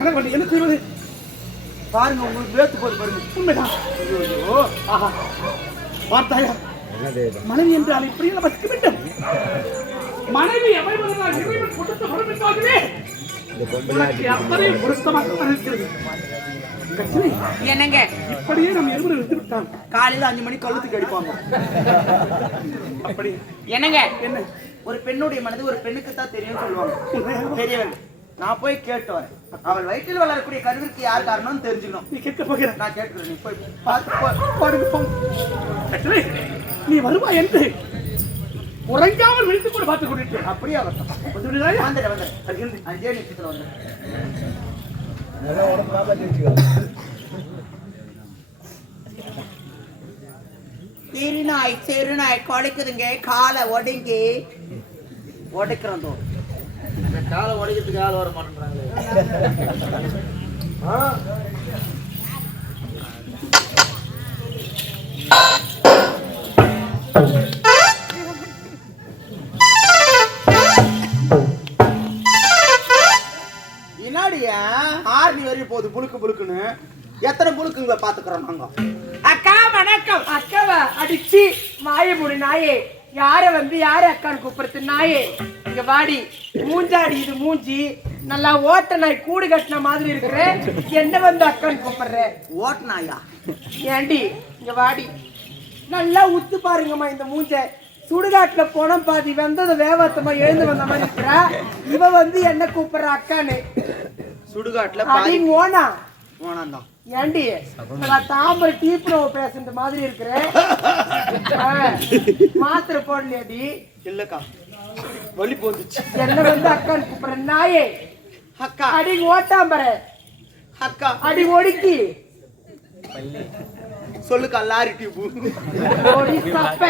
என்ன செய்வது பாருங்க உங்களுக்கு வேத்து போது பாருங்க. உண்மைதான். ஐயோ. ஆஹா. பார்த்தாயா? மனைவி என்றால் இப்படி எல்லாம் வசிக்க வேண்டும். மனைவி இறைவன் கொடுத்த கட்சி என்னங்க? இப்படியே நம்ம இருவரும் இருந்து விட்டான் காலையில அஞ்சு மணிக்கு கழுத்துக்கு அடிப்பாங்க. அப்படி. என்னங்க? என்ன? ஒரு பெண்ணுடைய மனது ஒரு பெண்ணுக்கு தான் தெரியும் சொல்லுவாங்க பெரியவர்கள் நான் போய் கேட்டு வரேன். அவள் வயிற்றில் வளரக்கூடிய கருவிற்கு யார் காரணம்னு தெரிஞ்சுக்கணும். நீ கேட்க போகிற நான் கேட்கிறேன் நீ போய் பார்த்து நீ வருவாய் என்று உறங்காமல் விழித்துக் கொண்டு பார்த்துக் கொண்டிருக்கிறேன். அப்படியே ஆகட்டும் வந்து விடுகிறாயா? வந்துடு வந்துடு. அஞ்சே நிமிஷத்துல வந்து திருநாய் செருநாய் கொடைக்குதுங்க காலை ஒடுங்கி. உடைக்கிறோம் தோ காலை உடைக்கிறதுக்கு ஆள் வர மாட்டேன்றாங்க என்னாடியா? ஆர்மி வரையும் போகுது புழுக்கு புழுக்குன்னு. எத்தனை புழுக்குங்களை பாத்துக்கிறோம் நாங்க? அக்கா வணக்கம். அக்காவா அடிச்சு மாயமுடி நாயே. யார வந்து யார அக்கான்னு கூப்பிடுறது? நாயே. இங்க வாடி. மூஞ்சாடி இது மூஞ்சி. நல்லா ஓட்ட நாய் கூடு கட்டின மாதிரி இருக்கிற. என்ன வந்து அக்கான்னு கூப்பிடுற? ஓட்டுனாயா ஏண்டி இங்க வாடி. நல்லா உத்து பாருங்கம்மா இந்த மூஞ்ச. சுடுகாட்டுல போன பாதி வந்தத வேவாத்தமா எழுந்து வந்த மாதிரி இருக்கிறா. இவ வந்து என்ன கூப்பிடுற அக்கான்னு? சுடுகாட்டுல பாதி ஓனா போனாந்தான் ஏண்டி நான் தாம்பரை டீப்ரோ பேசுற மாதிரி இருக்கிறேன் மாத்திரை போடலையாடி? இல்லக்கா. வலி போந்துச்சு. என்ன வந்து அக்கான்னு கூப்பிடுற நாயே? அக்கா. அடி ஓட்டாம்பர அக்கா. அடி ஒடுக்கி. சொல்லுக்கா லாரி டியூப். சப்ப.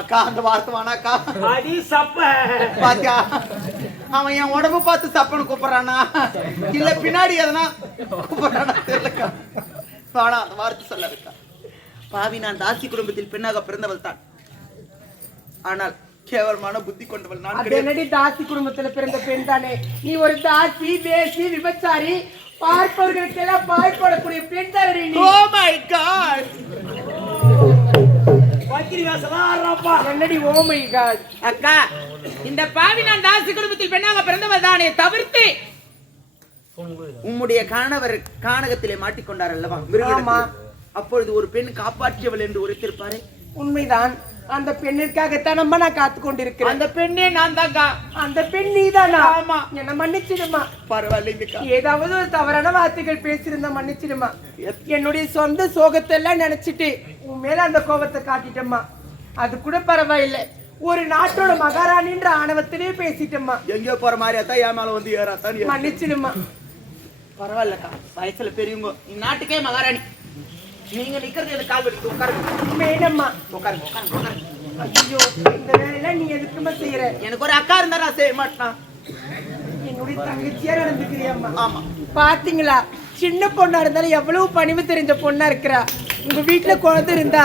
அக்கா அந்த வார்த்தை வேணாக்கா அடி சப்ப. பாத்தியா? அவன் என் உடம்பு பார்த்து சப்பன்னு கூப்பிடுறானா? இல்ல பின்னாடி எதனா கூப்பிடுறானா தெரியலக்கா. வேணா அந்த வார்த்தை சொல்லாதுக்கா. பாவி நான் தாசி குடும்பத்தில் பெண்ணாக பிறந்தவள் தான் ஆனால் கேவலமான புத்தி கொண்டவள் நான் என்னடி தாசி குடும்பத்துல பிறந்த பெண் தானே? நீ ஒரு தாசி தேசி விபச்சாரி பார்ப்பவர்களுக்கு எல்லாம் பாய்ப்படக்கூடிய பெண் தானே நீ? ஓ மை காட் அக்கா இந்த பாவி நான் தாசி குடும்பத்தில் பெண்ணாக பிறந்தவள் தானே தவிர்த்து உம்முடைய கணவர் கானகத்திலே மாட்டிக்கொண்டார் அல்லவா. அப்பொழுது ஒரு பெண் காப்பாற்றியவள் என்று உரைத்திருப்பாரே உண்மைதான். அந்த பெண்ணிற்காகத்தான் நம்ம நான் காத்து கொண்டிருக்கிறேன் அந்த பெண்ணே நான் தான்க்கா அந்த பெண் நீதானா? ஆமா. என்ன மன்னிச்சிடுமா? பரவாயில்லைங்கக்கா ஏதாவது ஒரு தவறான வார்த்தைகள் பேசியிருந்தா மன்னிச்சிடுமா? என்னுடைய சொந்த சோகத்தை எல்லாம் நினைச்சிட்டு உன் மேல அந்த கோபத்தை காட்டிட்டம்மா. அது கூட பரவாயில்லை. ஒரு நாட்டோட மகாராணின்ற ஆணவத்திலே பேசிட்டம்மா. எங்கேயோ போற மாதிரி அத்தா என் மேல வந்து ஏறாத்தான் ஏறு. மன்னிச்சிடுமா? பரவாயில்லக்கா வயசுல பெரியவங்க இந்நாட்டுக்கே மகாராணி. நீங்க நிக்கிறது எனக்கு கால் வலிக்கு உட்காருங்க. வேணம்மா உட்காருங்க உட்காருங்க உட்காருங்க ஐயோ இந்த வேலையெல்லாம் நீ எதுக்குமா செய்யற? எனக்கு ஒரு அக்கா இருந்தா நான் செய்ய மாட்டேன்? என்னுடைய தங்கச்சியா நடந்துக்கிறியம்மா ஆமா. பாத்தீங்களா? சின்ன பொண்ணா இருந்தாலும் எவ்வளவு பணிவு தெரிஞ்ச பொண்ணா இருக்கிறா? உங்க வீட்டுல குழந்தை இருந்தா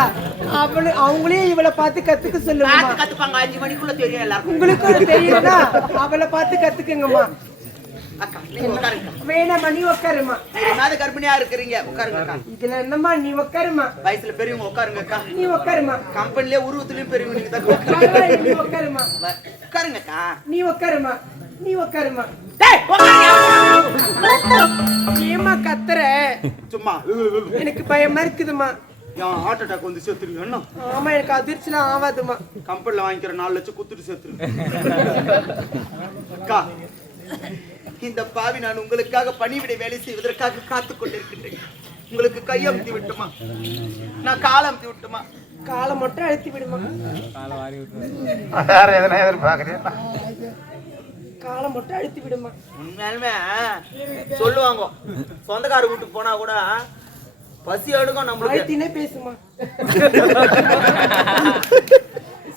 அவளு அவங்களையும் இவளை பார்த்து கத்துக்க பார்த்து கத்துப்பாங்க. அஞ்சு மணிக்குள்ள தெரியும் எல்லாருக்கும். உங்களுக்கு தெரியுதா அவளை பார்த்து கத்துக்குங்கம்மா. வேணாம்மா நீ உட்காருமா. என்னது கர்ப்பிணியா இருக்கிறீங்க? உட்காருங்க. இதுல நீ உட்காருமா? வயசுல பெரியவங்க உட்காருங்க அக்கா நீ உட்காருமா? கம்பெனிலே உருவத்திலயும் பெரியவங்க நீங்க தான் நீ உட்காருமா? உட்காருங்க அக்கா நீ உட்காருமா? நீ உட்காருமா. ஏமா கத்துற? சும்மா. எனக்கு பயமா இருக்குதுமா ஹார்ட் அட்டாக் வந்து சேர்த்துருங்க என்ன ஆமா எனக்கு அதிர்ச்சிலாம் ஆகாதுமா கம்பெனில வாங்கிக்கிற நாலு லட்சம் குத்துட்டு சேர்த்துருங்க. அக்கா. இந்த பாவி நான் உங்களுக்காக பணிவிடை வேலை செய்வதற்காக காத்து கொண்டிருக்கின்றேன் உங்களுக்கு கையமுத்தி விட்டுமா? நான் காலமுத்தி விட்டுமா? காலை மட்டும் அழுத்தி விடுமா? வேற எதனா எதிர்பார்க்கறியா? காலை மட்டும் அழுத்தி விடுமா? உண்மையாலுமே சொல்லுவாங்க சொந்தக்கார வீட்டுக்கு போனா கூட பசி எடுக்கும் நம்மளுக்கு. அழுத்தினே பேசுமா?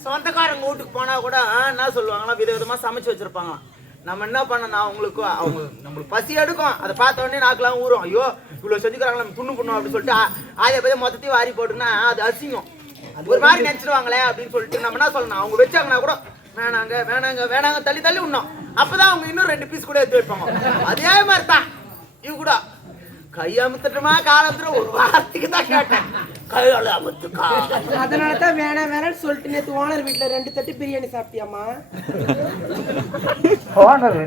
சொந்தக்காரங்க வீட்டுக்கு போனா கூட என்ன சொல்லுவாங்கன்னா விதவிதமா சமைச்சு வச்சிருப்பாங்க நம்ம என்ன பண்ணணும் அவங்களுக்கு அவங்க நம்மளுக்கு பசி எடுக்கும். அதை பார்த்த உடனே நாக்கெல்லாம் ஊறும். ஐயோ இவ்வளவு செஞ்சுக்கிறாங்களா நம்ம துண்ணு பண்ணும் அப்படின்னு சொல்லிட்டு ஆய பதே மொத்தத்தையும் வாரி போட்டுனா அது அசிங்கம். ஒரு மாதிரி நினைச்சிருவாங்களே அப்படின்னு சொல்லிட்டு நம்ம என்ன சொல்லணும்? அவங்க வச்சாங்கன்னா கூட வேணாங்க வேணாங்க வேணாங்க தள்ளி தள்ளி விடணும் அப்பதான் அவங்க இன்னும் ரெண்டு பீஸ் கூட எடுத்து வைப்பாங்க. அதே மாதிரி தான் இவ கூட கை அமுத்துட்டுமா கால் அமுத்துட்டு ஒரு வார்த்தைக்கு தான் கேட்டேன். கையால அமுத்துக்கா அதனால தான் வேணாம் வேணாம்னு சொல்லிட்டு நேத்து ஓனர் வீட்ல ரெண்டு தட்டு பிரியாணி சாப்பிட்டியாமா ஓனர்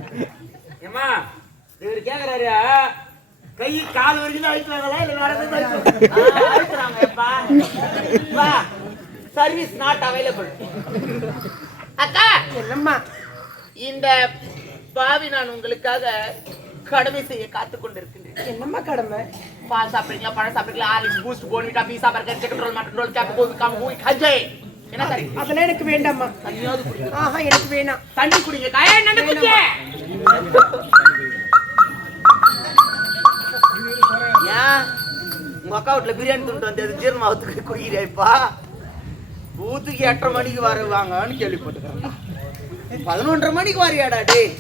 ஏமா இவர் கேக்குறாரு கை கால் வரைக்கும் அழிக்கிறாங்களா இல்ல வேற அழிக்கிறாங்கப்பா வா சர்வீஸ் நாட் அவைலபிள் அக்கா என்னம்மா? இந்த பாவி நான் உங்களுக்காக கடமை செய்ய காத்து கொண்டிருக்கின்றேன். என்னம்மா கடமை? பால் சாப்பிடுறீங்களா? பழம் சாப்பிடுறீங்களா? Orange Boost Bournvita pizza burger chicken roll mutton roll gap கோபி காம மூவி கஜே என்ன சரி அதெல்லாம் எனக்கு வேண்டாம்மா. தண்ணியாவது குடிங்க. ஆஹா எனக்கு வேணாம். தண்ணி குடிங்க. காயா என்ன குடிங்க ஏன்? உங்க அக்கா வீட்டுல பிரியாணி துண்டு வந்தது ஜீரணமாவத்துக்கு குடிக்கிறேப்பா ஊத்துக்கு எட்டரை மணிக்கு வருவாங்கன்னு கேள்விப்பட்டுக்கிறேன் பதினொன்றரை மணிக்கு வரியாடா டேய்.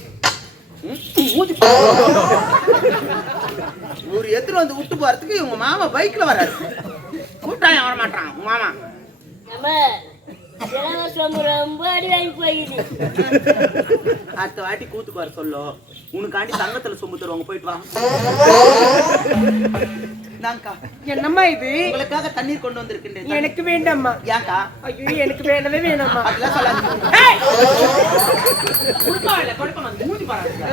ஒரு எதிர் வந்து விட்டு போறதுக்கு உங்க மாமா பைக்ல வராரு. கூட்டாயம் வர மாட்டான் மாமா. அடுத்த வாட்டி கூத்துக்கு வர சொல்லோ. உனக்காண்டி தங்கத்துல சொம்பு தருவாங்க போயிட்டு வா. என்னம்மா இது? உங்களுக்காக தண்ணீர் கொண்டு வந்திருக்கின்றேன் எனக்கு வேண்டாம்மா. ஏன்க்கா? ஐயோ எனக்கு வேண்டவே வேணாம்மா. அதெல்லாம் சொல்லாதீங்க. கொடுப்பா மூஞ்சி பாருங்க.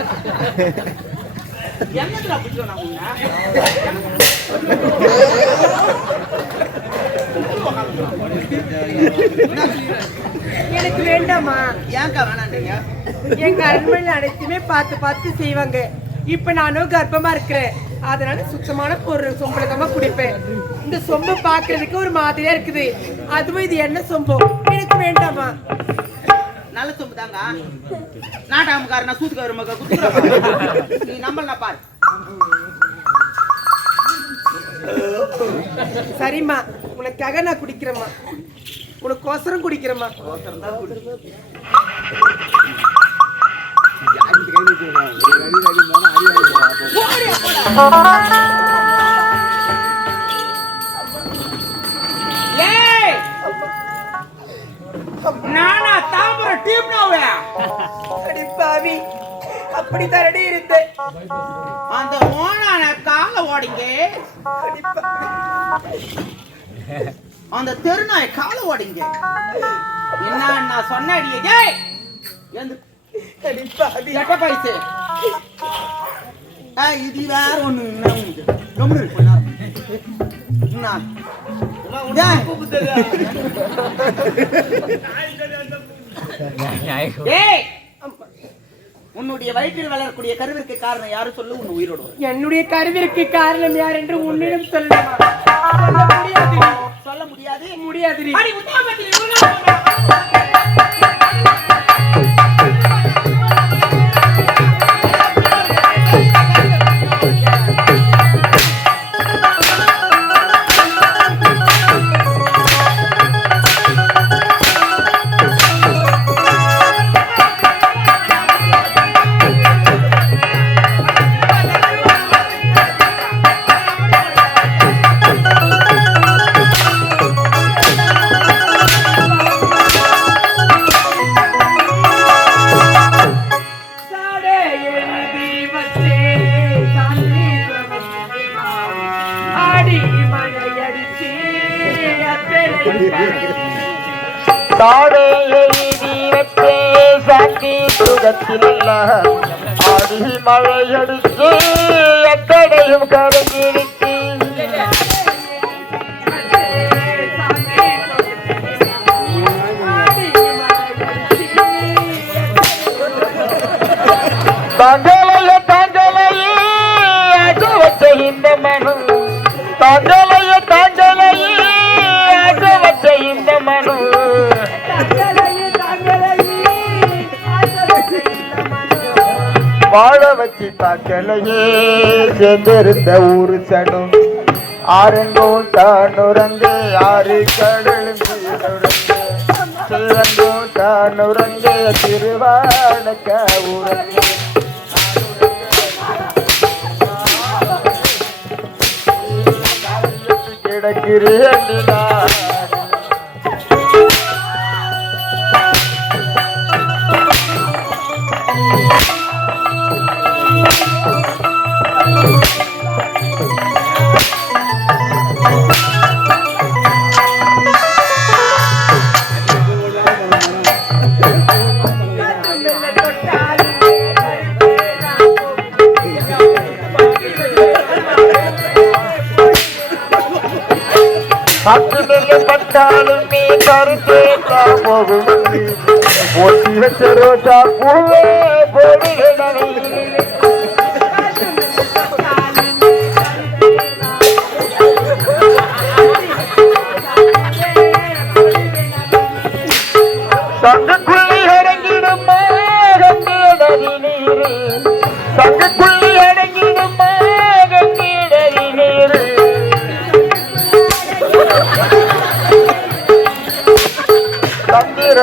நான் உன்னை? எனக்கு வேண்டாம்மா. ஏன்க்கா வேணான்றீங்க? எங்க அரண்மனையில் அனைத்துமே பார்த்து பார்த்து செய்வாங்க. இப்ப நானும் கர்ப்பமா இருக்கிறேன். அதனால சுத்தமான பொருள் சொம்பளத்தமா குடிப்பேன். இந்த சொம்பு பாக்குறதுக்கு ஒரு மாதிரியா இருக்குது. அதுவும் இது என்ன சொம்போ? எனக்கு வேண்டாமா நல்ல சொம்பு தாங்க நாட்டாமக்காரனா சூத்துக்கார மக்க குத்துக்கிறா நீ நம்பல பாரு. சரிம்மா. உனக்காக நான் குடிக்கிறேம்மா. உனக்கோசரம் குடிக்கிறேம்மா. ஏய் நானா தாம்பரம் டீம் அடி பாவி அப்படி தரடி இருந்தேன். அந்த ஓனான கால ஓடிங்க. அந்த தெருநாய் கால ஓடிங்க. என்ன நான் சொன்னடியே ஏய் பைசு ஆ இது வேற ஒண்ணு. ஏய். உன்னுடைய வயிற்றில் வளரக்கூடிய கருவிற்கு காரணம் யாரு சொல்லு உன் உயிரோடு. என்னுடைய கருவிற்கு காரணம் யார் என்று உன்னிடம் சொல்லலாமா சொல்ல முடியாது. சொல்ல முடியாது வச்சு சேர்ந்திருந்த ஊரு சடும். ஆரங்கும் தானுறங்க ஆறு கடலும் சீருறங்க சிறங்கும் தானுறங்க திருவானக்க ஊரங்க கிடக்கிறேன்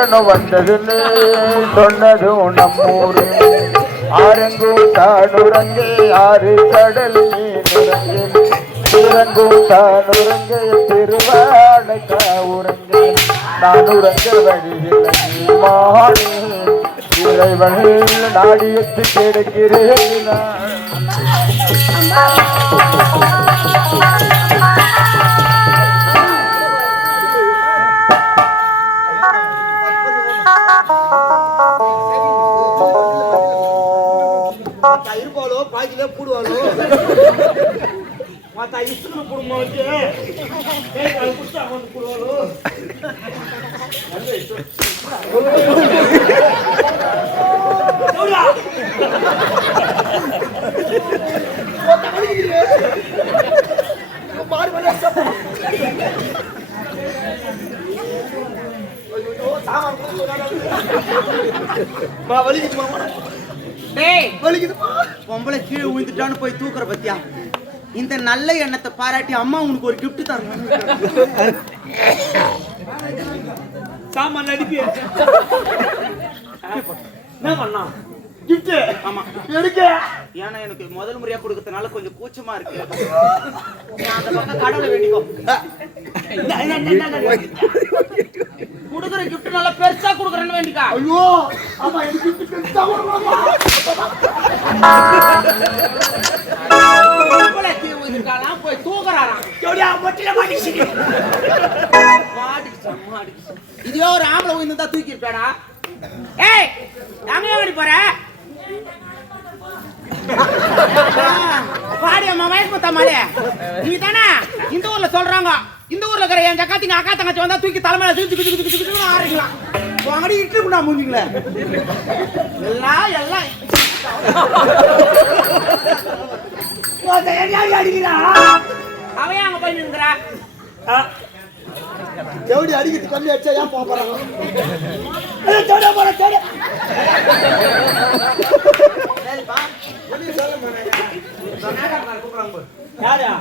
சந்திரனும் வந்ததுன்னு சொன்னதும் நம்மூரு ஆரங்கும் தானுரங்கு ஆறு கடல் நீருரங்கே தானுரங்கு தானுரங்கே திருவாடை காவுரங்கே நானுரங்க வழியில் மாறி இறைவனில் நாடியத்து கிடைக்கிறேன் இருப்பாளோ பாக்கிலே போடுவாளோ? மாத்தா இசுக்கு குடும்பம் வச்சு? ஏய், போடுவாளோ? வலிக்குதுமா பொம்பளை கீழே விழுந்துட்டான்னு போய் தூக்குற பத்தியா? இந்த நல்ல எண்ணத்தை பாராட்டி அம்மா உனக்கு ஒரு gift தரணும். சாமான் நடிப்பு என்ன பண்ணா? Gift. ஆமா. எடுக்க. ஏன்னா எனக்கு முதல் முறையா கொடுக்கறதுனால கொஞ்சம் கூச்சமா இருக்கு. அந்த பக்கம் கடவுளை வேண்டிக்கோ. குடுக்குற gift நல்லா பெருசா குடுக்குறேன்னு வேண்டிக்கா. ஐயோ ஆமா எனக்கு பெருசா கொடுக்கணுமா? போய் தூக்குறாராம் மொட்டில மாட்டிக்கிச்சு? மாடிக்கிச்சு, மாடிக்கிச்சு. இதே ஒரு ஆம்பளை தான் தூக்கி இருப்பேடா ஏய் ஓடி போற? பாடி அம்மா வயசு மொத்த மாலே நீ தானே இந்த ஊர்ல சொல்றாங்க. இந்த ஊர்ல இருக்கிற என் ஜக்காத்திங்க அக்கா தங்கச்சி வந்தா தூக்கி தலைமையில தூக்கி தூக்கி தூக்கி தூக்கி தூக்கி ஆரம்பிக்கலாம் வாங்கடி இட்டு பண்ணா மூஞ்சிங்களே எல்லாம் எல்லாம். அடிக்கிறா? அவன் அங்க போய் நின்றுறா தேவடி அடிக்கிறது கம்மி அடிச்சா ஏன் போக போறாங்க? தேட போற தேட. யாரா?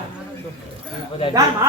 யாருமா?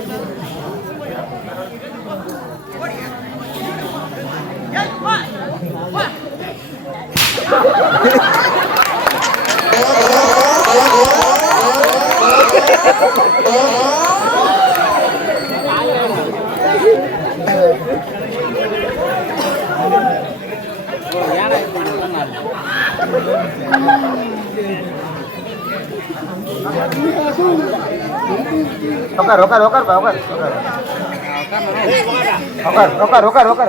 தொத்தல அந்த வேலை கப்பி கட்டிட்டு Rokar, rokar, rokar, rokar, rokar. Rokar, rokar,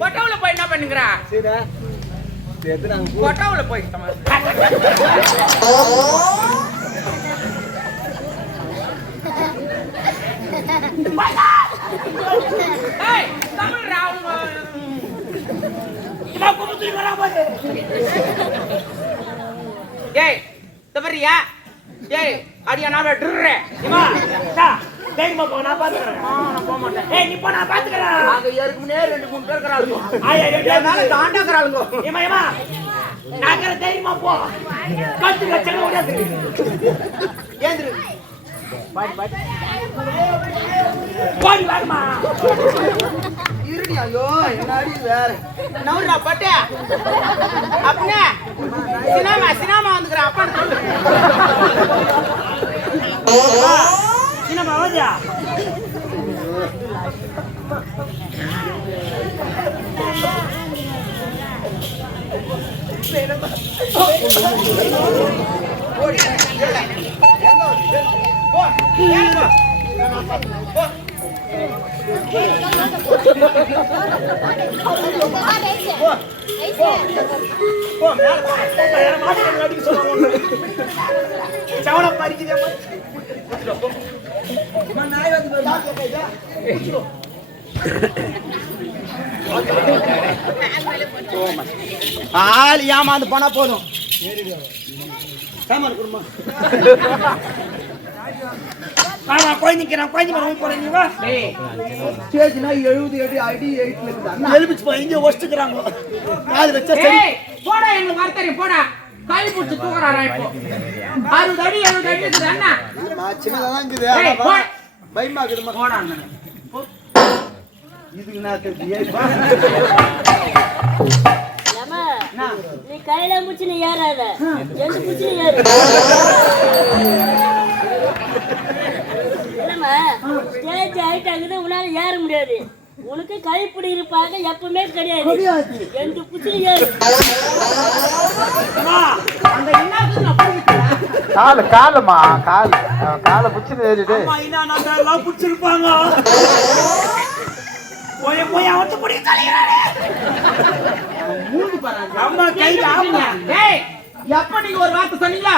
கொட்டவுல போய் என்ன பண்ணுங்கறா? கொட்டாவுல போயிட்டோம் ஏய், தமிழ்ரா, அவங்க- ஏய் இந்த பாரியா? ஏய் அடியா நான் ட்ருறே. தைரியமா போ நான் பாத்துக்கறேன். நான் போக மாட்டேன். ஏய் நீ போ நான் பாத்துக்கறேன். அங்க ஏற்கனவே ரெண்டு மூணு பேர் இருக்கறாளுங்க. ஆயா என்னால தாண்டாக்கறாளுங்க. ஏமா ஏமா நாங்கற தைரியமா போ. கத்து கச்சல ஓடாது ஏந்திரு. பாடி பாடி. பாடி வாமா இருடி ஐயோ என்னடி வேற? நவுறா பட்டே. அப்பனே சினிமா சினிமா அப்பான்னு சொல்லு சினிமா வாஜா சவன பறிக்குதே ஆள் ஏமாந்து போனா போதும். சாமான் குடும்பம் எழுபது போடா எங்க வரத்தறி போடா. கை பிடிச்சு தூக்குறாரா இப்போ அறுபது அடி எழுபது அடி இருக்குது அண்ணா இருக்குது. பயமா போடா அண்ணா இதுக்கு நான் நீ கையில முடிச்சு நீ ஏறாத எந்த முடிச்சு நீ ஏறு ஸ்டேஜ் ஹைட் ஆகுது உன்னால ஏற முடியாது உனக்கு கைப்பிடி இருப்பாங்க எப்பவுமே கிடையாது. எந்த போயிட்டேன் காலு காலுமா கால். காலை பிடிச்சி ஏறிட்டு. எல்லாம் பிடிச்சிருப்பாங்க. போய் போய் அவத்து புடி கலையறானே அம்மா கையில ஆமா ஏய் எப்ப நீங்க ஒரு வார்த்தை சொன்னீங்களா?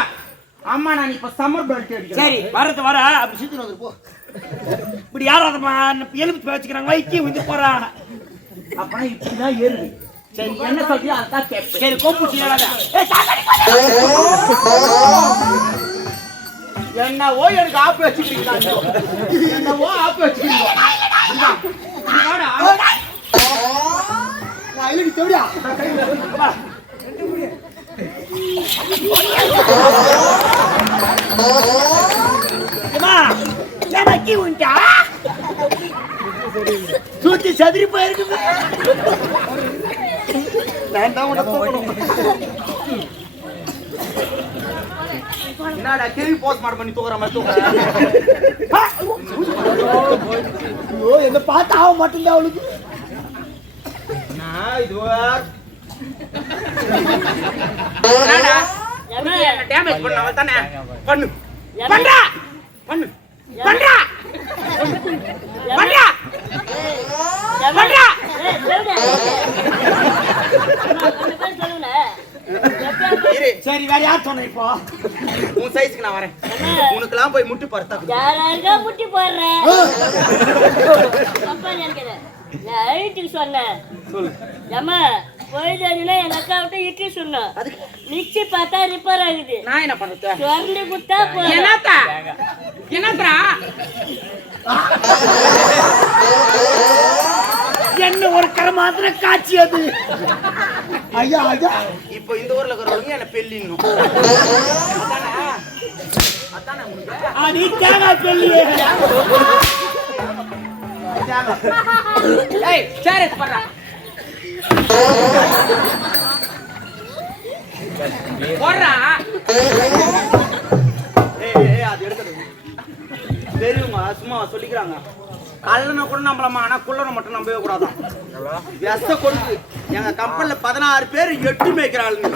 அம்மா நான் இப்ப சம்மர் பெல்ட் அடிக்கிறேன். சரி வரது வர. அப்படி சுத்தி வந்து போ. இப்படி யாராவது எலுமிச்சு வச்சுக்கிறாங்க? வைக்கி வந்து போறாங்க அப்பனா இப்படிதான் ஏறுது. சரி என்ன சொல்றியோ அதான் கேட்பேன். சரி கோப்பு செய்யலாத என்னவோ எனக்கு ஆப்பு வச்சுக்கிறீங்க என்னவோ ஆப்பு வச்சுக்கிறீங்க வாடா. நான் எழுதி தெரியா சுத்தி சதுரி போயிருக்குது நான் தான் உனக்கு போகணும் என்னடா போஸ்ட்மார்ட்டம் பண்ணி தூக்குற மாதிரி தூக்குற? ஐயோ என்ன பார்த்து ஆக மாட்டேங்குது அவளுக்கு. நான் இது? வேற- என்னடா ஏம்மா, என்ன டேமேஜ் தானே பண்ணு. ஏம்மா, பண்றா! பண்ணு. பண்றா! பண்றா! பண்றா! சரி வேற யார் சொன்ன இப்போ? உன் சைஸ்க்கு நான் வரேன். அண்ணா, உனக்கெல்லாம் போய் முட்டி பருத்தா யாராருக்கா முட்டி போடுறேன் அப்பா நினைக்கிறேன். நான் ஐட்டுக்கு சொன்னேன். ஏம்மா போயிடுச்சுன்னா எங்க அக்கா விட்டு இட்லி சொன்னோம் மிக்சி பார்த்தா ரிப்பேர் ஆகுது. நான் என்ன பண்றது திறந்து குத்தா போதும். என்னத்தா? என்னத்தா? என்ன ஒரு கரமாத்திர காட்சி அது? ஐயா ஐயா. இப்போ இந்த ஊர்ல இருக்கிறவங்க என்ன பெல்லின்னும். அதானே அதானே உங்களுக்கு அடி தேங்காய் பெல்லியே ஏய் சேர் எடுத்து பெரியவங்க சும்மா சொல்லிக்கிறாங்க. கல்லனை கூட நம்பலாமா? ஆனா குள்ளனை மட்டும் நம்பவே கூடாதான். விஷ கொடுக்கு எங்க கம்பெனில பதினாறு பேர் எட்டு மேய்க்கிறாளுங்க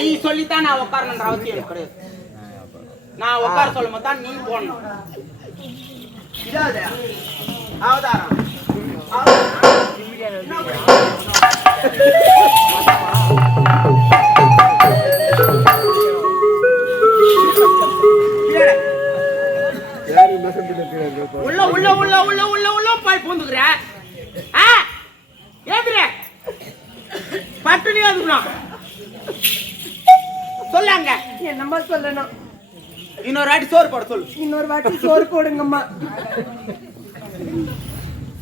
நீ சொல்லித்தான் நான் உட்காரணுன்ற அவசியம் கிடையாது. நான் உட்கார சொல்லும் போது தான் நீ போடணும். இதாது அவதாரம். உள்ள உள்ள உள்ள உள்ள உள்ள உள்ள போய் பூந்துக்கிற. ஆ? ஏத்துற பட்டுனி அதுக்கணும் சொல்லாங்க என்னம்மா சொல்லணும்? இன்னொரு வாட்டி சோறு போட சொல்லு. இன்னொரு வாட்டி சோறு போடுங்கம்மா.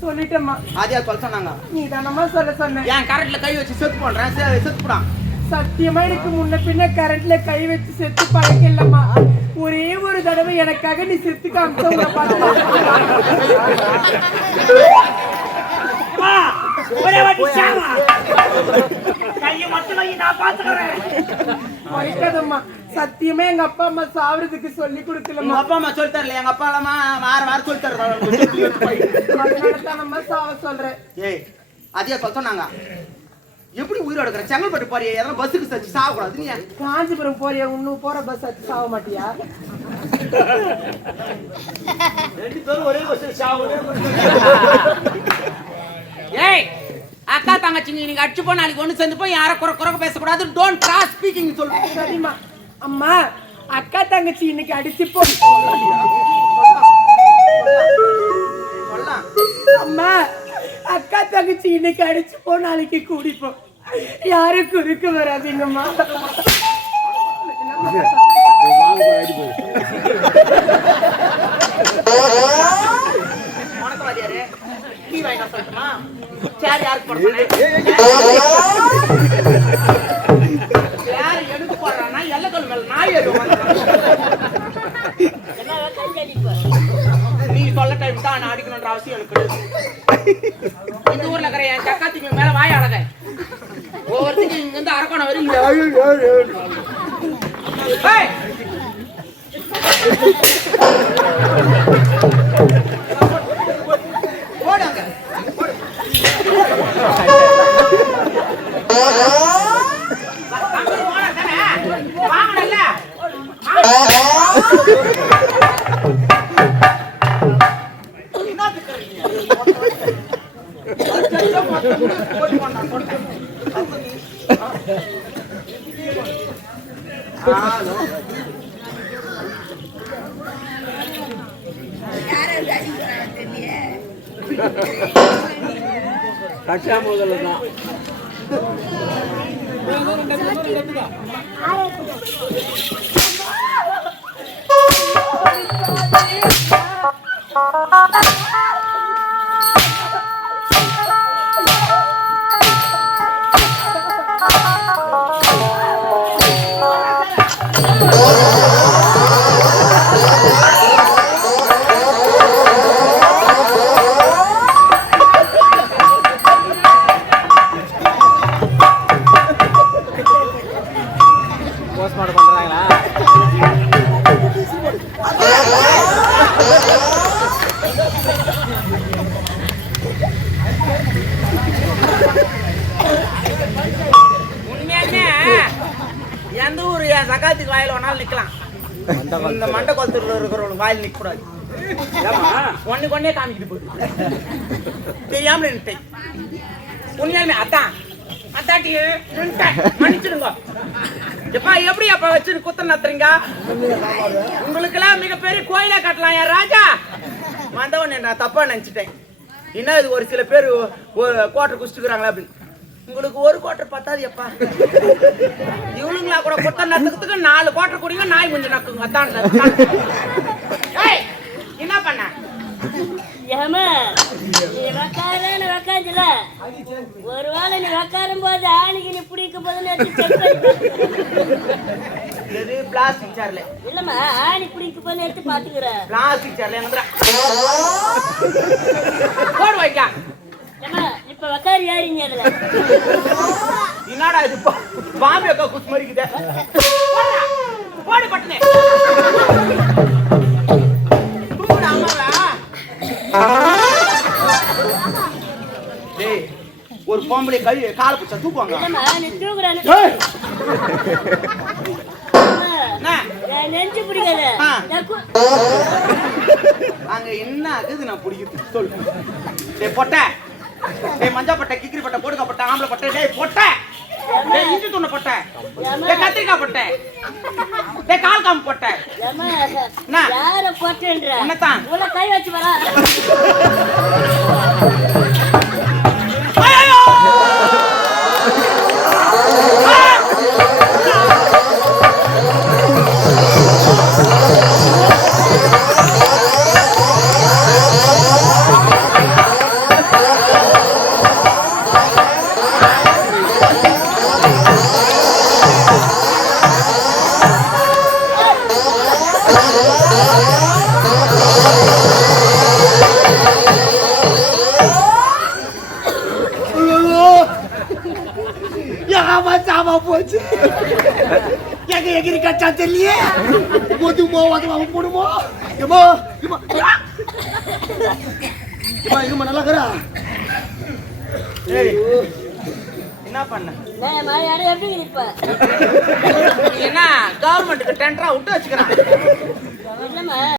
சொல்லிட்டேம்மா. அதே சொல்ல சொன்னாங்க. நீ தானம்மா சொல்ல சொன்ன. என் கரண்ட்ல கை வச்சு செத்து போடுறேன் செத்து போடான் சத்தியமா எனக்கு முன்ன பின்ன கரண்ட்ல கை வச்சு செத்து பழக்கம் இல்லம்மா ஒரே ஒரு தடவை எனக்காக நீ செத்து காமிச்சவங்க அம்மா, ஒரே வாட்டி சாவா? கையை மட்டும் வை நான் பாத்துக்கிறேன். சத்தியமா எங்க அப்பா அம்மா சாவறதுக்கு சொல்லி கொடுக்கலம்மா. அப்பா அம்மா சொல்லி தரல எங்க அப்பா அம்மா வார வாரம் சொல்லி தானம்மா சாவ சொல்றேன். ஏய் அதே சொன்னாங்க. எப்படி உயிரோட இருக்கிற செங்கல்பட்டு போறிய எதனா பஸ்ஸுக்கு சச்சு சாகக்கூடாது நீ? காஞ்சிபுரம் போறியா இன்னும் போற பஸ் ஆச்சு சாவ மாட்டியா? ரெண்டு பேரும் ஒரே பஸ் ஏய் அக்கா தங்கச்சிங்க நீங்க அடிச்சு போ நாளைக்கு ஒண்ணு சேர்ந்து போய் யார குறை குறை பேசக்கூடாது. டோன்ட் கிராஸ் ஸ்பீக்கிங் சொல்லு. சரிம்மா. அம்மா அக்கா தங்கச்சி இன்னைக்கு அடிச்சு போ. சொல்லலாம் அம்மா அக்கா தங்கச்சி இன்னைக்கு அடிச்சு போ நாளைக்கு கூடிப்போம் யாரும் குறுக்க வராதீங்கம்மா. உனக்கு வாரியாரு டீ வாங்கி சொல்லட்டுமா? சேர் யாருக்கு போட சொன்னேன்? சேர் எனக்கு போடுறான்னா எல்லக்கல் மேல நாய் நீ சொல்ல டைம் தான் நான் அடிக்கணுன்ற அவசியம் எனக்கு. இந்த ஊர்ல இருக்கிற என் சக்காத்திக்கு மேல வாய அழக ஒவ்வொருத்தருக்கும் இங்க இருந்து அரக்கோணம் போடு உண்மையாலுமே கூடாது. ஒண்ணு கொண்டே காமிக்கிட்டு போகுது தெரியாம நின்ட்டேன் உண்மையாலுமே அதான். அத்தாட்டி நின்ட்டேன் மன்னிச்சிடுங்க. எப்பா எப்படி அப்ப வச்சு குத்த நத்துறீங்க உங்களுக்கெல்லாம் மிகப்பெரிய கோயிலா கட்டலாம் யார் ராஜா? வந்தவன் நான் தப்பா நினைச்சிட்டேன். என்ன இது ஒரு சில பேர் ஒரு குவார்டர் குடிச்சுக்கிறாங்களா அப்படின்னு. உங்களுக்கு ஒரு கோட்டர் பத்தாது எப்பா இவளுங்களா கூட குத்த நத்துக்கிறதுக்கு நாலு கோட்டை குடிங்க நாய் கொஞ்சம் நக்குங்க அதான். என்ன பண்ண? ஏமா நீ உக்காரன்னு உக்காந்துல ஒரு வேளை நீ உக்காரும் போது ஆணிக்கு நீ பிடிக்கும் போது எடுத்து செக். இது பிளாஸ்டிக் சேர்ல இல்லம்மா ஆணி பிடிக்கும் போது எடுத்து பாத்துக்கிறேன் பிளாஸ்டிக் சேர்ல என்ன போடு வைக்கா. ஏமா இப்ப உக்காரு ஏறிங்க அதுல என்னடா இது? பாம்பே அக்கா குத்து மறிக்குதே. போடு பட்டுனே. ஒரு பொம்பளை கை காலை பிடிச்சா தூக்குவாங்க. நெஞ்சு பிடிக்காது அங்க என்ன ஆகுது? நான் பிடிக்கிறது சொல்லு. டேய் பொட்டை. டேய் மஞ்சா பட்டை கிக்கிரி பட்டை போடுக்க பட்டை ஆம்பளை பட்டை டேய் பொட்டை. டேய் இஞ்சி துண்ண பட்டை. டேய் கத்திரிக்காய் பட்டை. டேய் கால் காம்பு பட்டை? யார போட்டேன்ற? உன்னைத்தான். உள்ள கை வச்சு வரா என்ன